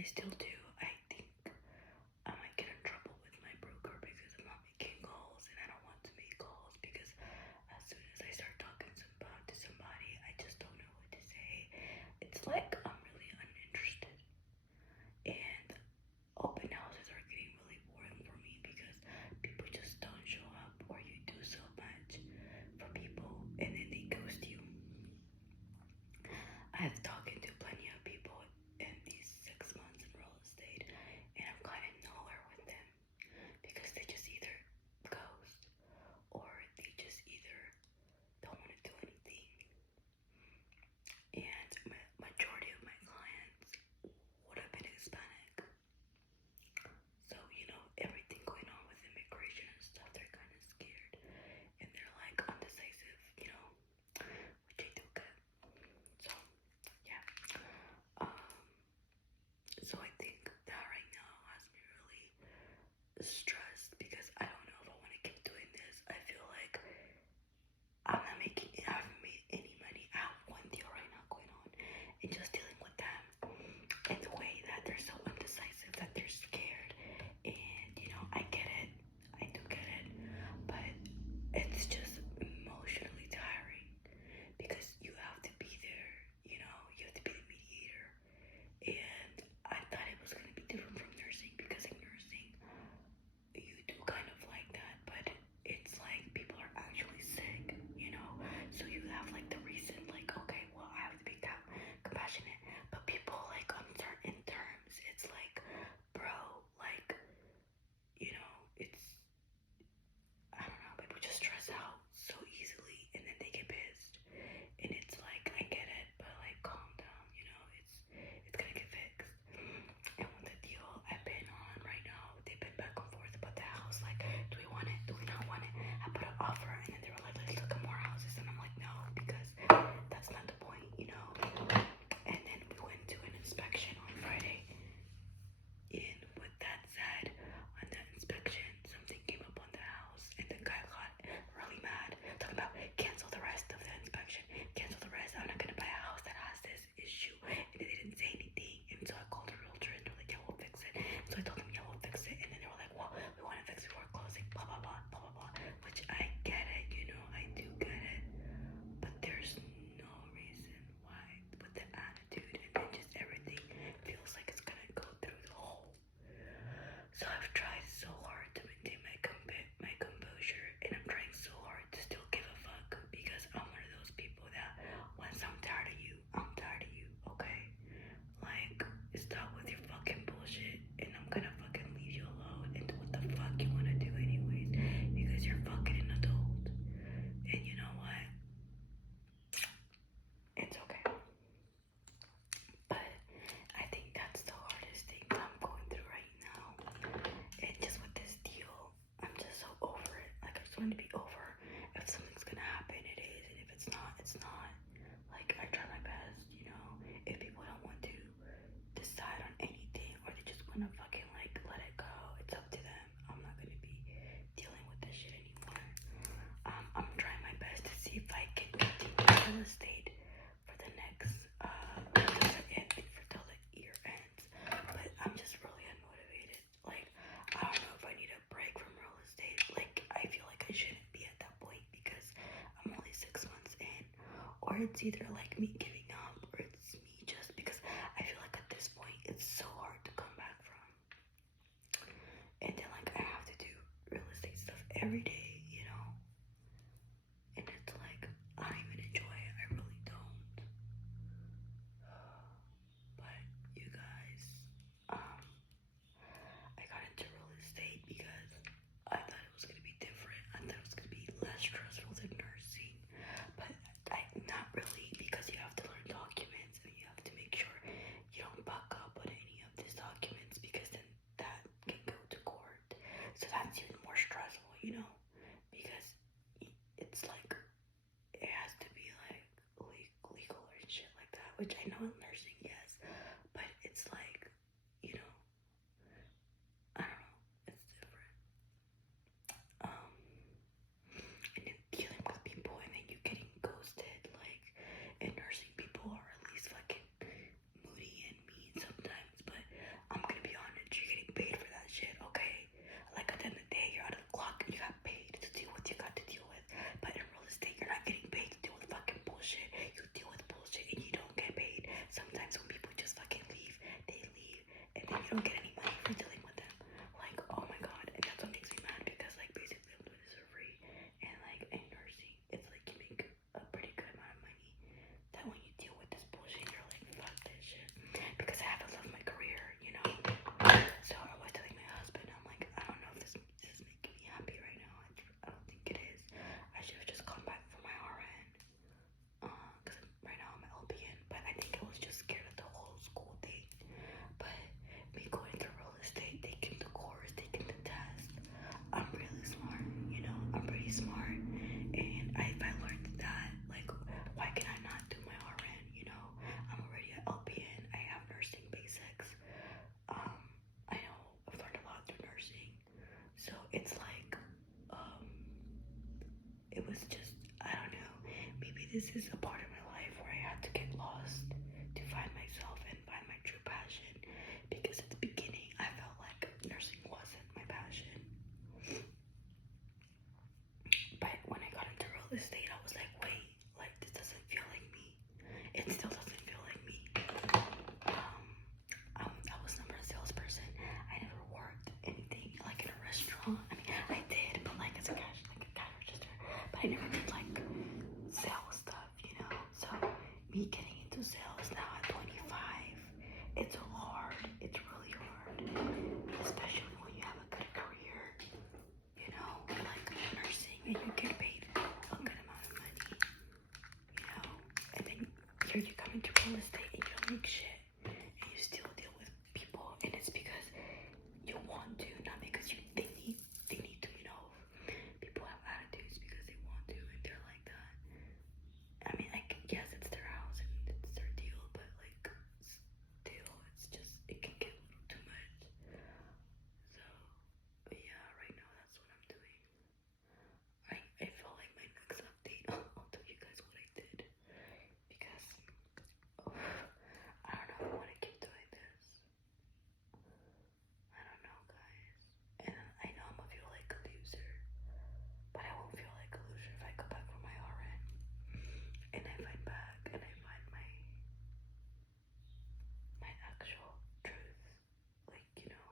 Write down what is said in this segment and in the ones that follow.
I still do. I think I might get in trouble with my broker because I'm not making calls, and I don't want to make calls because as soon as I start talking to somebody, I just don't know what to say. It's like I'm really uninterested, and open houses are getting really boring for me because people just don't show up, or you do so much for people and then they ghost you. I've talked to plenty of people in these 6 months in real estate, and I've gotten nowhere with them because they just either ghost or they just either don't want to do anything. And majority of my clients would have been Hispanic. So, everything going on with immigration and stuff, they're kind of scared. And they're like undecisive, which I do get. So, yeah. So I think that right now has me really stressed because I don't know if I want to keep doing this. I feel like I haven't made any money. I have one deal right now going on, and just dealing with them in the way that they're so undecisive, that they're scared. And, I get it. I do get it. But it's just emotionally tiring because you have to be there, you have to be the mediator. And I thought it was going to be different from nursing because in nursing, you do kind of like that, but it's like people are actually sick, so you have like the reason, like, okay, well, I have to be that compassionate, but people like on certain terms, it's like, bro, like, it's, I don't know, people just stress out so easily and then they get pissed, and it's like, I get it, but like, calm down, it's gonna get fixed. And with the deal I've been on right now, they've been back and forth about the house. Like, do we want it? Do we not want it? I put an offer, and then they were like, let's look at more houses. And I'm like, no, because that's not the point, And then we went to an inspection on Friday. And with that said, on that inspection, something came up on the house, and the guy got really mad, talking about cancel the rest of the inspection, cancel the rest. I'm not gonna buy a house that has this issue. And they didn't say anything, and so I called the realtor, and they're like, yeah, we'll fix it. So I told them, yeah, we'll fix it, and then they were like, well, we want to fix it before closing, blah blah blah blah blah blah. Which I get it, I do get it, but there's no reason why with the attitude, and then just everything feels like it's gonna go through the hole. So I've tried so hard to maintain my composure, and I'm trying so hard to still give a fuck because I'm one of those people that once I'm tired of you, I'm tired of you, okay? Like, stop with your fucking bullshit, and I'm gonna fucking leave you alone and do what the fuck you wanna do anyways, because you're fucking an adult. And you know what? It's okay. But I think that's the hardest thing I'm going through right now. And just with this deal, I'm just so over it. Like, I just want to be over. If something's gonna happen, it is. And if it's not, it's not. Like, I try my best, If people don't want to decide on anything, or they just want to fucking, like, let it go, it's up to them. I'm not gonna be dealing with this shit anymore. I'm trying my best to see if I can continue real estate for the next, till the year ends. But I'm just really unmotivated. Like, I don't know if I need a break from real estate. Like, I feel like I shouldn't be at that point because I'm only 6 months in. Or it's either like me giving up, or it's me just because I feel like at this point it's so hard to come back from. And then, like, I have to do real estate stuff every day, And it's like, I don't even enjoy it. I really don't. But you guys, I got into real estate because I thought it was gonna be different. I thought it was gonna be less stressful than nursing, but not really, because you have to learn documents and you have to make sure you don't buck up on any of these documents because then that can go to court. So that's even more stressful, because it's like it has to be like legal or shit like that, which I know in nursing, yes, but it's like, I don't know, it's different. And then dealing with people and then you getting ghosted, like, and nursing people are at least fucking moody and mean sometimes, but this is a part of my life where I had to get lost to find myself and find my true passion. Because at the beginning, I felt like nursing wasn't my passion. But when I got into real estate, I was like, wait, like this doesn't feel like me. It still doesn't feel like me. I was never a salesperson. I never worked anything like in a restaurant. I mean, I did, but like as a cash register. But I never did like sales stuff, you know. So me getting into sales now at 25, it's hard. It's really hard, especially when you have a good career, you know, like nursing, and you get paid a good amount of money, you know. And then here you come into real estate and you don't make shit, and you still deal with people, and it's because you want to, not because they need to, you know. People have attitudes because they want to, and they're like that. I mean, like, yes, it's their house and it's their deal, but like, still, it's just, it can get a little too much. So, but yeah, right now that's what I'm doing. I feel like my next update, I'll tell you guys what I did, because I don't know if I want to keep doing this. I don't know, guys. And I know I'm gonna feel like a loser, but I won't feel like a loser if I go back for my RN and I find back and I find my actual truth. Like, you know,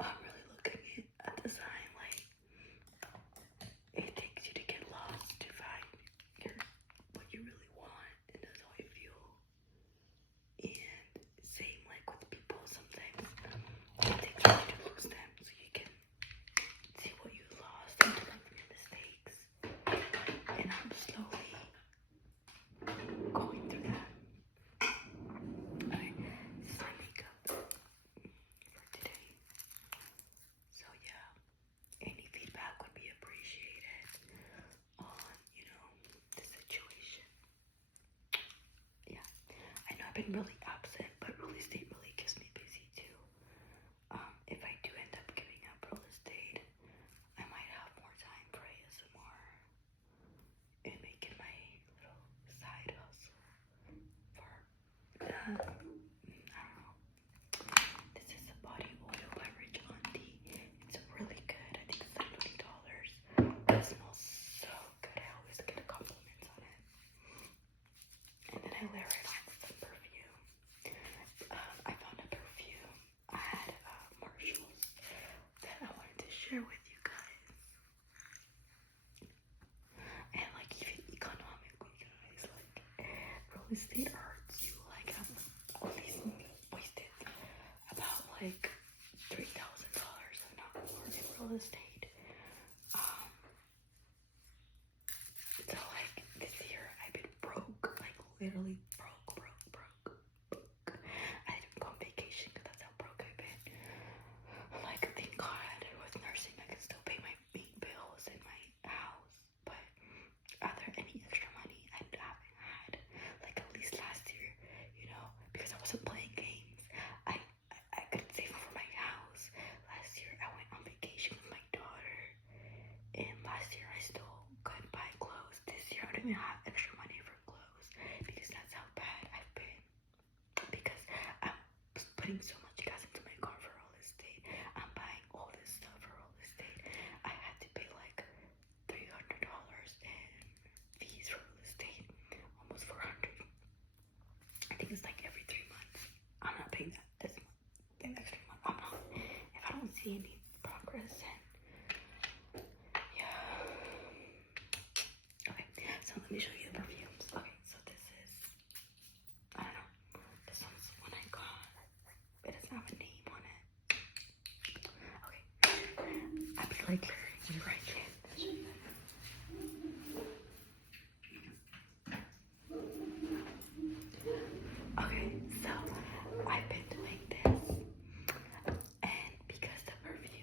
I'm really looking at the sign, like, it takes you to get lost to find what you really want, and that's how I feel. And same like with people, sometimes it takes you to lose them so you can see what you lost and to learn from your mistakes. And I'm slowly going through that. Alright, this is my makeup for today. So yeah, any feedback would be appreciated on, you know, the situation. Yeah, I know I've been really absent, but real estate really keeps me busy too. If I do end up giving up real estate, I might have more time for ASMR and make it my little side hustle for I don't know. This is a body oil by Rich Auntie. It's really good. I think it's like $20. It smells so good. I always get compliments on it. And then I layer it on with some perfume. I found a perfume at Marshall's that I wanted to share with you guys. And like even economically, guys, like real estate hurts you. Like at least me wasted about like $3,000, if not more, in real estate. So like this year I've been broke, like literally broke. I didn't go on vacation because that's how broke I've been. Like, thank God with nursing I can still pay my main bills in my house, but other any extra money I haven't had, like at least last year, you know, because I wasn't playing games. I couldn't save for my house. Last year I went on vacation with my daughter, and last year I still couldn't buy clothes. This year I don't even have extra money for clothes because that's how bad I've been. Because I'm putting so much gas into my car for real estate. I'm buying all this stuff for real estate. I had to pay like $300 in fees for real estate, almost $400. I think it's like every 3 months. I'm not paying that this month. The next 3 months, I'm not. If I don't see any progress, then yeah. Okay, so let me show you the perfumes. Okay, so this is, I don't know. This one's one I got. It doesn't have a name on it. Okay, I feel like clearing you right in. Okay, so I've been doing this, and because the perfume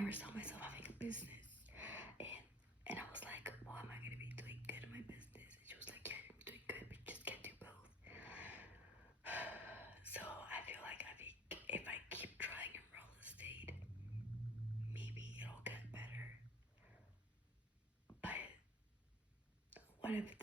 never saw myself having a business. And I was like, well, am I gonna be doing good in my business? And she was like, yeah, you're doing good, but you just can't do both. So I feel like if I keep trying in real estate, maybe it'll get better. But what if it